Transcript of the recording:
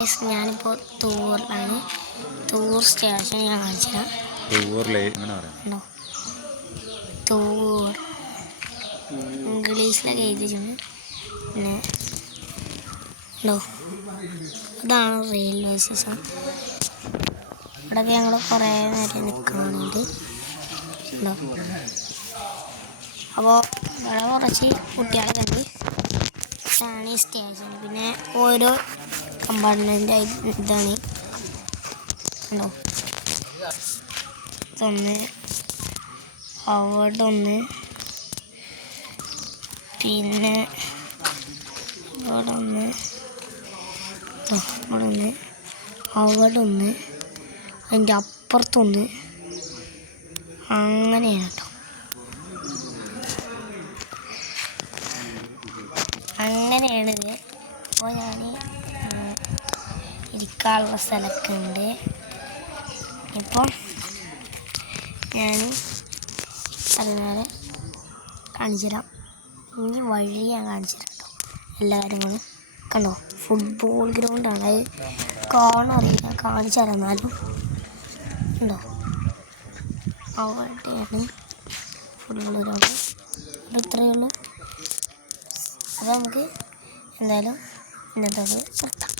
ഞാനിപ്പോൾ തൂറിലാണ്. തൂർ സ്റ്റേഷൻ ഞാൻ കാണിച്ചില്ല. തൂർ ഇംഗ്ലീഷിലൊക്കെ എഴുതിയിട്ടുണ്ട്. പിന്നെ ഇതാണ് റെയിൽവേ സ്റ്റേഷൻ. ഇവിടെയൊക്കെ ഞങ്ങൾ കുറേ നേരം നിൽക്കാറുണ്ട്. അപ്പോൾ ഇവിടെ കുറച്ച് കുട്ടികളൊക്കെ ഉണ്ട്. ഇതാണ് ഈ സ്റ്റേഷൻ. പിന്നെ ഓരോ കമ്പാർട്ട്മെൻ്റ് ഇതാണ്. ഇതൊന്ന്, അവിടെ ഒന്ന്, പിന്നെ ഇവിടെ ഒന്ന്, ഇവിടെ ഒന്ന്, അവിടെ ഒന്ന്, അതിൻ്റെ അപ്പുറത്തൊന്ന്, അങ്ങനെയാണ് കേട്ടോ. അങ്ങനെയാണിത്. അപ്പോൾ ഞാൻ ഇരിക്കാനുള്ള സ്ഥലമൊക്കെ ഉണ്ട്. ഇപ്പോൾ ഞാൻ അതുപോലെ കാണിച്ചു തരാം. ഇനി വഴി ഞാൻ കാണിച്ചു തരാം കേട്ടോ. എല്ലാ കാര്യങ്ങളും കണ്ടോ. ഫുട്ബോൾ ഗ്രൗണ്ടാണ്. അത് കാണാറില്ല, കാണിച്ചു തരാം. എന്നാലും ഉണ്ടോ, അവിടെയാണ് ഫുട്ബോൾ ഗ്രൗണ്ട്. അത് ഇത്രയേ ഉള്ളൂ. അപ്പോൾ നമുക്ക് എന്തായാലും ഇന്നത്തെ നിർത്താം.